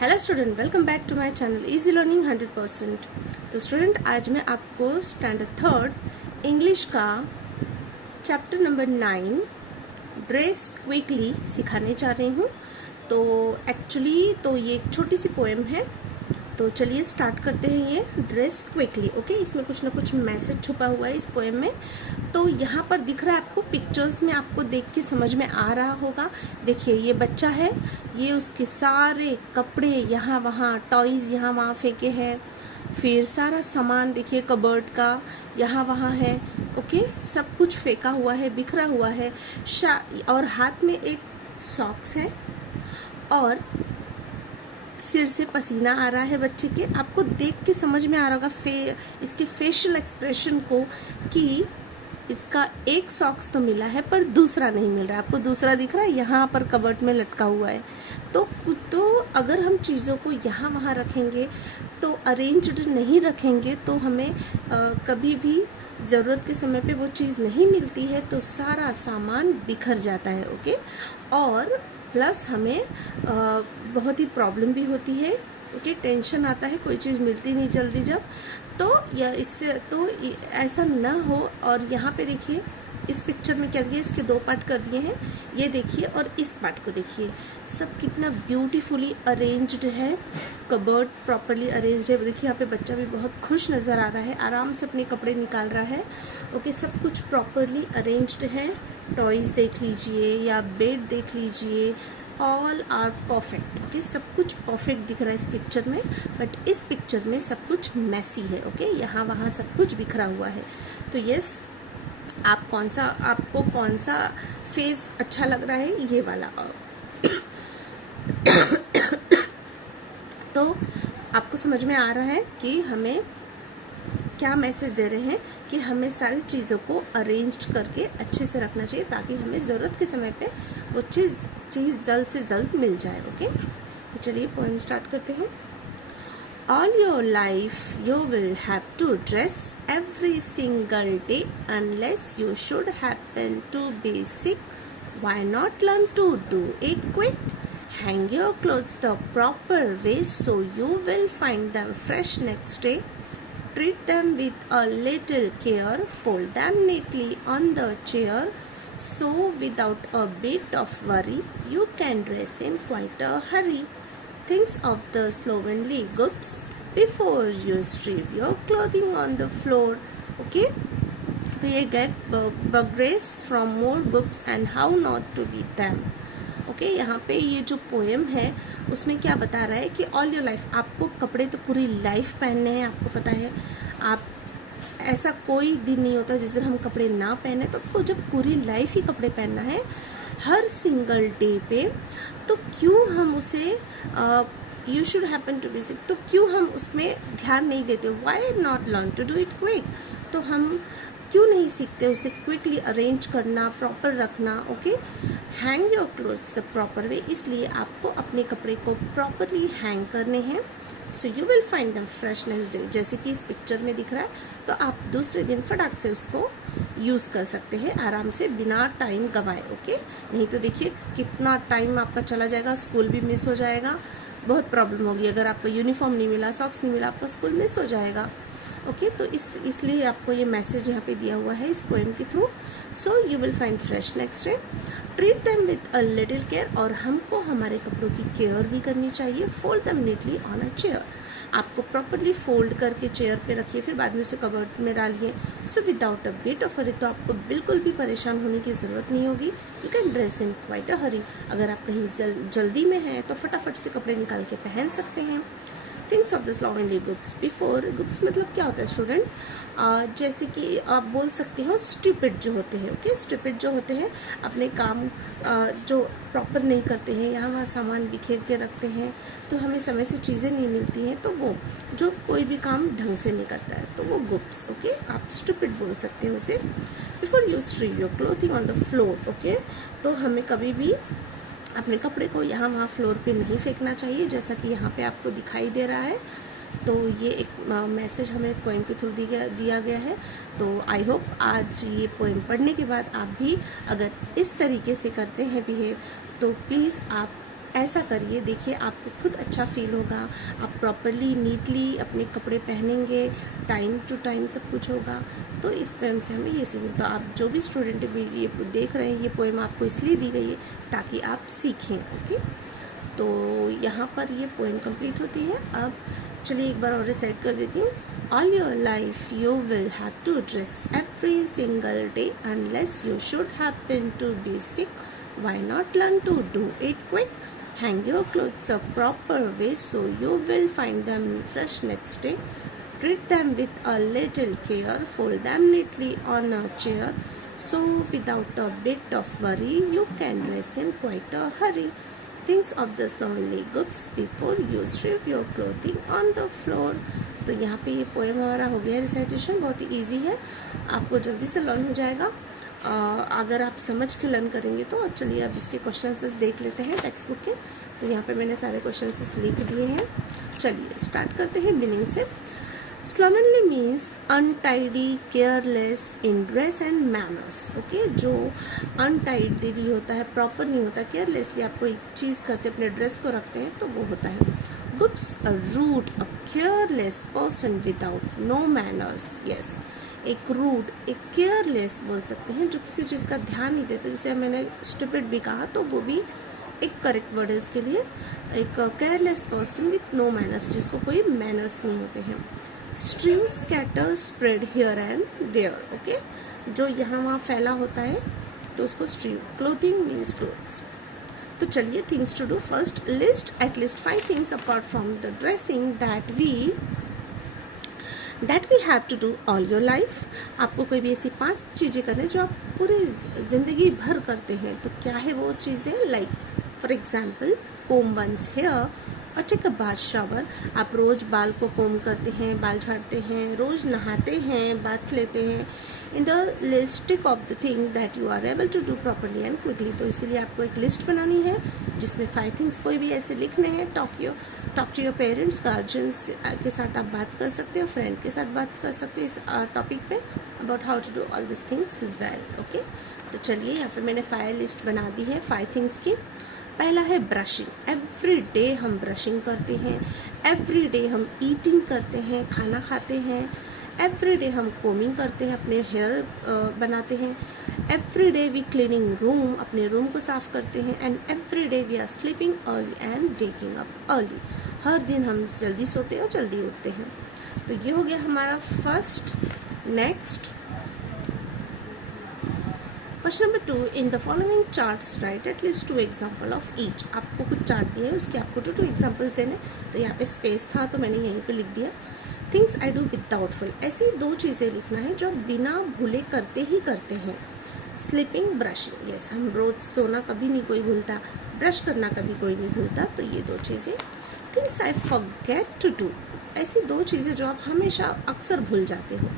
Hello student, welcome back to my channel easy learning 100%। तो student, आज मैं आपको स्टैंडर्ड थर्ड इंग्लिश का चैप्टर नंबर 9 ड्रेस क्विकली सिखाने जा रही हूँ। तो एक्चुअली तो ये एक छोटी सी पोएम है। तो चलिए स्टार्ट करते हैं ये ड्रेस क्विकली। ओके, इसमें कुछ ना कुछ मैसेज छुपा हुआ है इस पोएम में। तो यहाँ पर दिख रहा है आपको, पिक्चर्स में आपको देख के समझ में आ रहा होगा। देखिए, ये बच्चा है, ये उसके सारे कपड़े यहाँ वहाँ, टॉयज़ यहाँ वहाँ फेंके हैं। फिर सारा सामान देखिए कबर्ड का यहाँ वहाँ है। ओके, सब कुछ फेंका हुआ है, बिखरा हुआ है। और हाथ में एक सॉक्स है और सिर से पसीना आ रहा है बच्चे के। आपको देख के समझ में आ रहा होगा इसके फेशियल एक्सप्रेशन को कि इसका एक सॉक्स तो मिला है पर दूसरा नहीं मिल रहा है। आपको दूसरा दिख रहा है, यहाँ पर कबर्ड में लटका हुआ है। तो अगर हम चीज़ों को यहाँ वहाँ रखेंगे, तो अरेंज्ड नहीं रखेंगे, तो हमें कभी भी ज़रूरत के समय पे वो चीज़ नहीं मिलती है, तो सारा सामान बिखर जाता है। ओके, और प्लस हमें बहुत ही प्रॉब्लम भी होती है। ओके, टेंशन आता है, कोई चीज़ मिलती नहीं जल्दी जब। तो या इससे तो ऐसा ना हो। और यहाँ पे देखिए, इस पिक्चर में क्या दिया, इसके दो पार्ट कर दिए हैं। ये देखिए और इस पार्ट को देखिए, सब कितना ब्यूटीफुली अरेंज्ड है। कबर्ड प्रॉपरली अरेंज्ड है। देखिए यहाँ पे बच्चा भी बहुत खुश नज़र आ रहा है, आराम से अपने कपड़े निकाल रहा है। ओके, सब कुछ प्रॉपरली अरेंज्ड है। टॉयज़ देख लीजिए या बेड देख लीजिए, ऑल आर परफेक्ट। ओके, सब कुछ परफेक्ट दिख रहा है इस पिक्चर में, बट इस पिक्चर में सब कुछ मैसी है। ओके, यहाँ वहाँ सब कुछ बिखरा हुआ है। तो यस, आपको कौन सा फेज अच्छा लग रहा है, ये वाला। तो आपको समझ में आ रहा है कि हमें क्या मैसेज दे रहे हैं, कि हमें सारी चीज़ों को अरेंज करके अच्छे से रखना चाहिए, ताकि हमें ज़रूरत के समय पे वो चीज़ जल्द से जल्द मिल जाए। ओके, तो चलिए पोएम स्टार्ट करते हैं। All your life you will have to dress every single day, unless you should happen to be sick. Why not learn to do it quick? Hang your clothes the proper way so you will find them fresh next day. Treat them with a little care, fold them neatly on the chair, so without a bit of worry you can dress in quite a hurry. Think of the slovenly goods before you strip your clothing on the floor. Okay, तो ये get buggrace from more books and how not to beat them. Okay, यहाँ पे ये जो poem है उसमें क्या बता रहा है कि ऑल योर लाइफ, आपको कपड़े तो पूरी लाइफ पहनने हैं। आपको पता है, आप ऐसा कोई दिन नहीं होता जिस दिन हम कपड़े ना पहने। तो आपको जब पूरी लाइफ ही कपड़े पहनना है हर सिंगल डे पे, तो क्यों हम उसे you should happen to be sick, तो क्यों हम उसमें ध्यान नहीं देते। Why not learn to do it quick, तो हम क्यों नहीं सीखते उसे क्विकली अरेंज करना, प्रॉपर रखना। Okay, hang your clothes the proper way, इसलिए आपको अपने कपड़े को प्रॉपरली हैंग करने हैं। So you will find them fresh next day, जैसे कि इस पिक्चर में दिख रहा है। तो आप दूसरे दिन फटाक से उसको यूज़ कर सकते हैं आराम से, बिना टाइम गंवाए। ओके, नहीं तो देखिए कितना टाइम आपका चला जाएगा, स्कूल भी मिस हो जाएगा, बहुत प्रॉब्लम होगी। अगर आपको यूनिफॉर्म नहीं मिला, सॉक्स नहीं मिला, आपका स्कूल मिस हो जाएगा। ओके, तो इसलिए आपको ये मैसेज यहाँ पे दिया हुआ है इस पोएम के through. So you will find fresh next day, treat them with a little care, और हमको हमारे कपड़ों की केयर भी करनी चाहिए। Fold them neatly on a chair, आपको प्रॉपरली फोल्ड करके चेयर पे रखिए, फिर बाद में उसे कबर्ड में डालिए। So without a bit of hurry, तो आपको बिल्कुल भी परेशान होने की ज़रूरत नहीं होगी। You can dress in quite a hurry, अगर आप कहीं जल्दी में हैं तो फटाफट से कपड़े निकाल के पहन सकते हैं। थिंग्स ऑफ द स्लोवेनली गुप्स बिफोर, गुप्स मतलब क्या होता है स्टूडेंट, जैसे कि आप बोल सकते हो स्टूपिड जो होते हैं। ओके, स्टूपिड जो होते हैं, अपने काम जो प्रॉपर नहीं करते हैं, यहाँ वहाँ सामान बिखेर के रखते हैं, तो हमें समय से चीज़ें नहीं मिलती हैं, तो वो जो कोई भी काम ढंग से नहीं करता है, तो वो गुप्स। ओके, आप स्टूपिड बोल सकते हो उसे। Before you strip your clothing on the floor, okay, तो हमें कभी भी अपने कपड़े को यहाँ वहाँ फ्लोर पे नहीं फेंकना चाहिए, जैसा कि यहाँ पे आपको दिखाई दे रहा है। तो ये एक मैसेज हमें पोएम के थ्रू दिया गया है। तो आई होप आज ये पोएम पढ़ने के बाद आप भी अगर इस तरीके से करते हैं बिहेव, तो प्लीज़ आप ऐसा करिए, देखिए आपको खुद अच्छा फील होगा, आप प्रॉपरली नीटली अपने कपड़े पहनेंगे, टाइम टू टाइम सब कुछ होगा। तो इस पोएम से हमें ये सीखें। तो आप जो भी स्टूडेंट ये देख रहे हैं, ये पोएम आपको इसलिए दी गई है ताकि आप सीखें। ओके, तो यहाँ पर ये पोएम कंप्लीट होती है। अब चलिए एक बार और रिसाइट कर देती हूँ। All your life you will have to dress every single day unless you should happen to be sick, why not learn to do it quick. Hang your clothes the proper way so you will find them fresh next day. Treat them with a little care, fold them neatly on a chair, so without a bit of worry you can dress in quite a hurry. Think of the lonely goods before you strip your clothing on the floor. तो यहाँ पे ये poem हमारा हो गया recitation. बहुत ही easy है, आपको जल्दी से लर्न हो जाएगा अगर आप समझ के लर्न करेंगे तो। चलिए अब इसके क्वेश्चन देख लेते हैं टेक्स्ट बुक के। तो यहाँ पे मैंने सारे क्वेश्चन लिख दिए हैं। चलिए स्टार्ट करते हैं मीनिंग से। Slovenly means untidy, careless in dress and manners. Okay, जो अनटाइडी होता है, प्रॉपर नहीं होता, केयरलेसली आप कोई चीज़ करते अपने ड्रेस को रखते हैं तो वो होता है goods. A rude, a careless person without no manners. Yes, एक रूड, एक केयरलेस बोल सकते हैं, जो किसी चीज़ का ध्यान नहीं देते। जैसे मैंने स्टूपिड भी कहा तो वो भी एक करेक्ट वर्ड है उसके लिए। एक careless person with no manners, जिसको कोई मैनर्स नहीं होते हैं। Strew, scatter, spread here and there. Okay, जो यहाँ वहाँ फैला होता है तो उसको स्ट्रीव। Clothing means clothes. तो चलिए things to do. First, list at least 5 things apart from the dressing that we have to do all your life. आपको कोई भी ऐसी 5 चीज़ें करनी जो आप पूरी ज़िंदगी भर करते हैं। तो क्या है वो चीज़ें? Like for example, comb one's hair और टेक अ बाथ शावर। आप रोज़ बाल को कोम करते हैं, बाल झाड़ते हैं, रोज़ नहाते हैं, बाथ लेते हैं। In the list tick off the things that you are able to do properly and quickly. तो इसीलिए आपको एक लिस्ट बनानी है जिसमें 5 थिंग्स कोई भी ऐसे लिखने हैं। Talk to your parents, guardians के साथ आप बात कर सकते हो, फ्रेंड के साथ बात कर सकते हो इस टॉपिक पे about how to do all this things well. Okay, तो चलिए यहाँ पर मैंने 5 लिस्ट बना दी है 5 थिंग्स की। पहला है ब्रशिंग। एवरी डे हम ब्रशिंग करते हैं, एवरी डे हम ईटिंग करते हैं, खाना खाते हैं। एवरी डे हम कोमिंग करते हैं, अपने हेयर बनाते हैं। Every day we cleaning room, अपने रूम को साफ करते हैं। And every day we are sleeping early and waking up early. हर दिन हम जल्दी सोते हैं और जल्दी उठते हैं। तो ये हो गया हमारा first. Next, question number 2, in the following charts right at least 2 example of each. आपको कुछ चार्ट दिए हैं, उसके आपको 2 एग्जाम्पल्स देने। तो यहाँ पे स्पेस था तो मैंने यहीं पे लिख दिया। Things I do without full, ऐसी 2 चीज़ें लिखना है जो बिना भूले करते ही करते हैं। Sleeping, brushing. यस, हम रोज सोना कभी नहीं कोई भूलता, ब्रश करना कभी कोई नहीं भूलता। तो ये 2 चीज़ें। Things I forget to do, ऐसी 2 चीज़ें जो आप हमेशा अक्सर भूल जाते हो।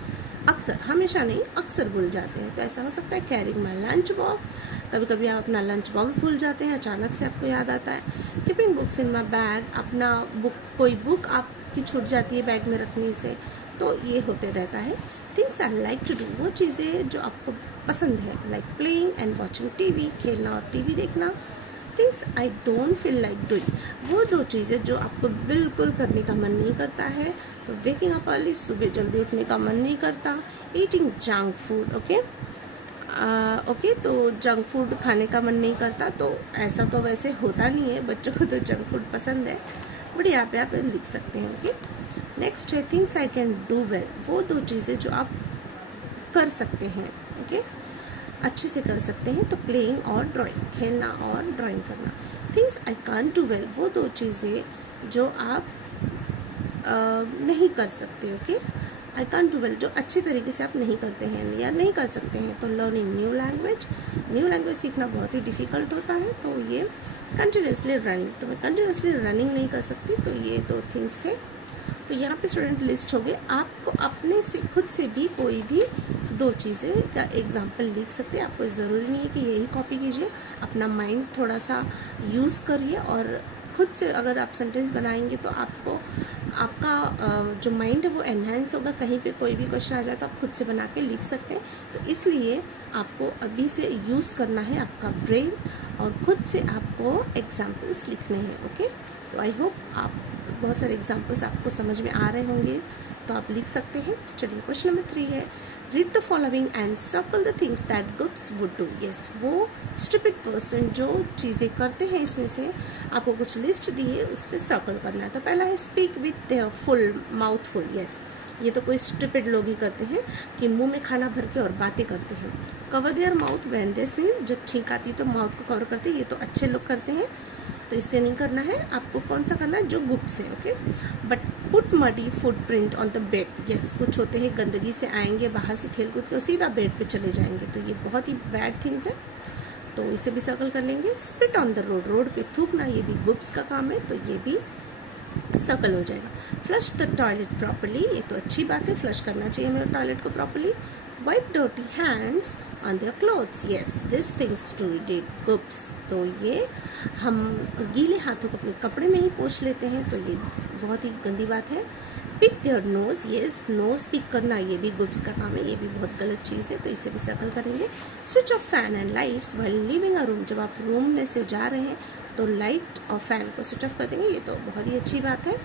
अक्सर, हमेशा नहीं, अक्सर भूल जाते हैं। तो ऐसा हो सकता है कैरिंग माई लंच बॉक्स, कभी कभी आप अपना लंच बॉक्स भूल जाते हैं, अचानक से आपको याद आता है। Keeping books in my bag, अपना कोई बुक आपकी छूट जाती है बैग में रखने से, तो ये होते रहता है। Things I like to do, वो चीज़ें जो आपको पसंद है, like playing and watching TV, खेलना और टीवी देखना। Things I don't feel like doing, वो 2 चीज़ें जो आपको बिल्कुल करने का मन नहीं करता है। तो वेकिंग अप अर्ली, सुबह जल्दी उठने का मन नहीं करता। ईटिंग जंक फूड, ओके, तो जंक फूड खाने का मन नहीं करता। तो ऐसा तो वैसे होता नहीं है, बच्चों को तो जंक फूड पसंद है, बट यहाँ पे आप लिख सकते हैं। ओके, नेक्स्ट है things I can do well, वो 2 चीज़ें जो आप कर सकते हैं, ओके, अच्छे से कर सकते हैं। तो प्लेइंग और ड्राइंग, खेलना और ड्राइंग करना। Things I can't do well, वो 2 चीज़ें जो आप नहीं कर सकते। Okay, I can't do well, जो अच्छे तरीके से आप नहीं करते हैं या नहीं कर सकते हैं। तो लर्निंग न्यू लैंग्वेज सीखना बहुत ही डिफ़िकल्ट होता है। तो ये कंटिन्यूसली रनिंग, तो मैं कंटिन्यूसली रनिंग नहीं कर सकती। तो ये 2 थिंग्स थे। तो यहाँ पे स्टूडेंट लिस्ट हो गए। आपको अपने से खुद से भी कोई भी 2 चीज़ें का एग्जाम्पल लिख सकते हैं। आपको ज़रूरी नहीं है कि यही कॉपी कीजिए, अपना माइंड थोड़ा सा यूज़ करिए और खुद से अगर आप सेंटेंस बनाएंगे तो आपको आपका जो माइंड है वो एनहांस होगा। कहीं पे कोई भी क्वेश्चन आ जाए तो आप खुद से बना के लिख सकते हैं। तो इसलिए आपको अभी से यूज़ करना है आपका ब्रेन और खुद से आपको एग्जाम्पल्स लिखने हैं। ओके, तो आई होप आप बहुत सारे एग्जाम्पल्स आपको समझ में आ रहे होंगे, तो आप लिख सकते हैं। चलिए क्वेश्चन नंबर 3 है, read the following and circle the things that goops would do. Yes, वो स्टूपिड पर्सन जो चीज़ें करते हैं, इसमें से आपको कुछ लिस्ट दी है, उससे सर्कल करना है। तो पहला है speak with their full mouth full. Yes, ये तो कोई स्टूपिड लोग ही करते हैं कि मुंह में खाना भर के और बातें करते हैं। Cover their mouth when they sneeze, जब छींक आती तो माउथ को कवर करते हैं, ये तो अच्छे लोग करते हैं, तो इससे नहीं करना है। आपको कौन सा करना है, जो गुप्स है। Okay, but put muddy footprint on the bed. Yes, कुछ होते हैं गंदगी से आएंगे बाहर से खेल कूद के सीधा बेड पे चले जाएंगे, तो ये बहुत ही बैड थिंग्स है, तो इसे भी सर्कल कर लेंगे। Spit on the road, road पे थूकना, ये भी गुप्स का काम है, तो ये भी सर्कल हो जाएगा। फ्लश द टॉयलेट प्रॉपरली, ये तो अच्छी बात है, फ्लश करना चाहिए मेरे टॉयलेट को properly. Wipe dirty hands on their clothes. Yes, this things to read goops, तो ये हम गीले हाथों को अपने कपड़े में ही पोंछ लेते हैं, तो ये बहुत ही गंदी बात है। Pick their nose, yes, nose pick करना, ये भी गुप्स का काम है, ये भी बहुत गलत चीज़ है, तो इसे भी सर्कल करेंगे। Switch off fan and lights while leaving a room, जब आप रूम में से जा रहे हैं तो लाइट और फैन को स्विच ऑफ कर देंगे, ये तो बहुत ही अच्छी बात है।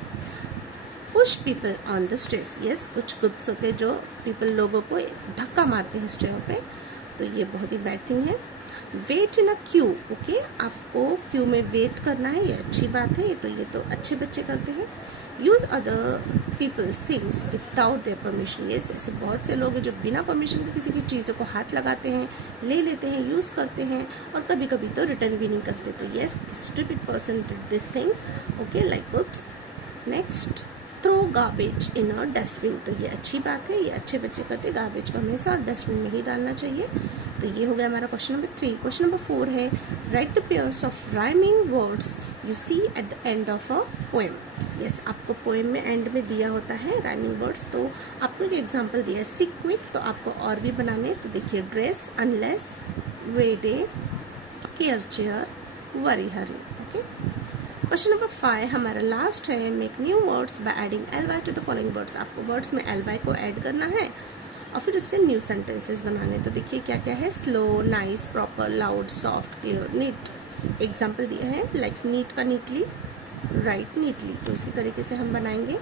Push people on the stairs. Yes, कुछ गुप्स होते हैं जो पीपल लोगों को धक्का मारते हैं स्टेयर पे, तो ये बहुत ही बैड थिंग है। Wait in a queue. Okay, आपको क्यू में वेट करना है, ये अच्छी बात है, ये तो अच्छे बच्चे करते हैं। Use other people's things without their permission. Yes, ऐसे बहुत से लोग हैं जो बिना परमिशन के किसी भी चीज़ों को हाथ लगाते हैं, ले लेते हैं, यूज़ करते हैं, और कभी कभी तो रिटर्न भी नहीं करते, तो yes, stupid person did this thing. Okay, like goops. Next, throw garbage in a dustbin, तो ये अच्छी बात है, ये अच्छे बच्चे करते हैं, गार्बेज को हमेशा डस्टबिन में ही डालना चाहिए। तो ये हो गया हमारा क्वेश्चन नंबर 3। क्वेश्चन नंबर 4 है, write the pairs of rhyming words you see at the end of a poem. Yes, आपको पोएम में एंड में दिया होता है राइमिंग वर्ड्स, तो आपको एक एग्जाम्पल दिया है सिक क्विक, तो आपको और भी बनाने, तो देखिए dress, unless, way day, care chair, worry hurry. Okay, question number 5 हमारा लास्ट है, make new words by adding ly to the following words. आपको वर्ड्स में ly को ऐड करना है और फिर उससे न्यू सेंटेंसेस बनाने। तो देखिए क्या क्या है, slow, nice, proper, loud, soft, clear, neat. Example दिया है लाइक नीट का नीटली, राइट नीटली, तो इसी तरीके से हम बनाएंगे।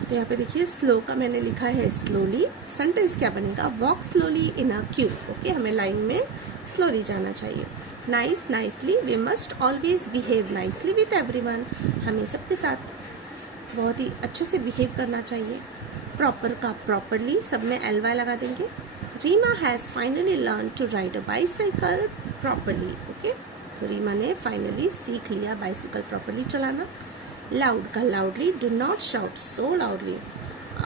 तो यहाँ पे देखिए स्लो का मैंने लिखा है स्लोली, सेंटेंस क्या बनेगा, walk slowly in a queue. Okay, हमें लाइन में स्लोली जाना चाहिए। Nice, nicely, we must always behave nicely with everyone, हमें सबके साथ बहुत ही अच्छे से बिहेव करना चाहिए। प्रॉपर का प्रॉपरली, सब में ly लगा देंगे। Reema has finally learn to ride a bicycle properly. Okay, तो रीमा ने फाइनली सीख लिया बाइसाइकिल प्रॉपरली चलाना। लाउड का loudly, do not shout so loudly.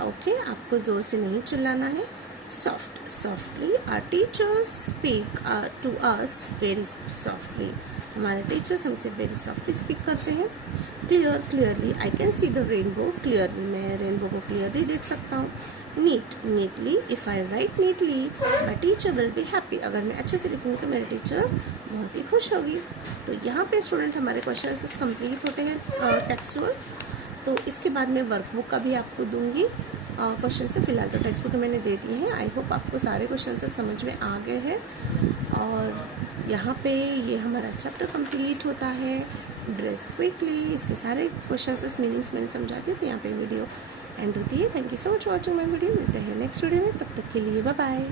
Okay, आपको ज़ोर से नहीं चिल्लाना है। Soft, softly, our teachers speak to us very softly, हमारे टीचर्स हमसे वेरी सॉफ्टली स्पीक करते हैं। Clear, clearly, I can see the rainbow, clearly, मैं रेनबो को क्लियरली देख सकता हूँ। NEET, neatly, if I write neatly my teacher will be happy, अगर मैं अच्छे से लिखूँगी तो मेरी टीचर बहुत ही खुश होगी। तो यहाँ पे स्टूडेंट हमारे क्वेश्चन आंसर्स कंप्लीट होते हैं टेक्सचुअल। तो इसके बाद मैं वर्कबुक का भी आपको दूंगी क्वेश्चन से। फिलहाल तो टेक्स्ट बुक मैंने दे दी है। आई होप आपको सारे क्वेश्चन से समझ में आ गए हैं। और यहाँ पे ये हमारा चैप्टर कंप्लीट होता है, ड्रेस क्विकली, इसके सारे क्वेश्चन मीनिंग्स मैंने समझाती हूँ, तो यहाँ पे वीडियो एंड होती है। Thank you so much for watching my video. मिलते हैं नेक्स्ट वीडियो में, तब तक के लिए बाय बाय।